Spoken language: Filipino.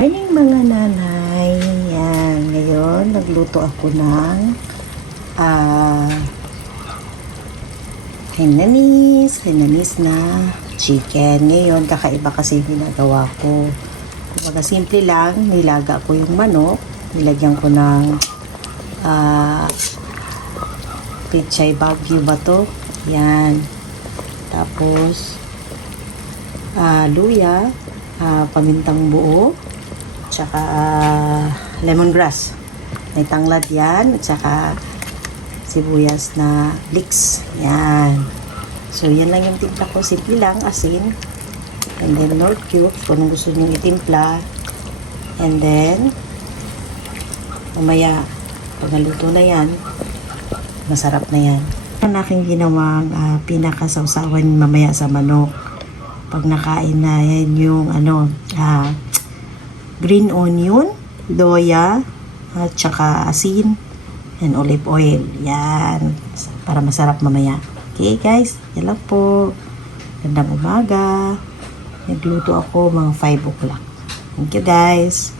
Morning mga nanay. Yan, ngayon nagluto ako ng Hainanese na chicken. Ngayon, kakaiba kasi yung ginagawa ko. Kumbaga simple lang, nilaga ko yung manok, nilagyan ko ng pechay bagyo ba to? Yan. Tapos luya, pamintang buo, tsaka lemongrass. May tanglad yan, at saka sibuyas na leeks. Yan. So, yan lang yung timpla ko. Simple lang, asin. And then, Knorr cubes, kung gusto nyo itimpla. And then, mamaya, pag naluto na yan, masarap na yan. Ang aking ginawang pinakasawsawan mamaya sa manok. Pag nakain na yan yung green onion, doya, at saka asin, and olive oil. Yan. Para masarap mamaya. Okay guys, yan lang po. Gandang umaga. Nagluto ako mga 5 o'clock. Thank you guys.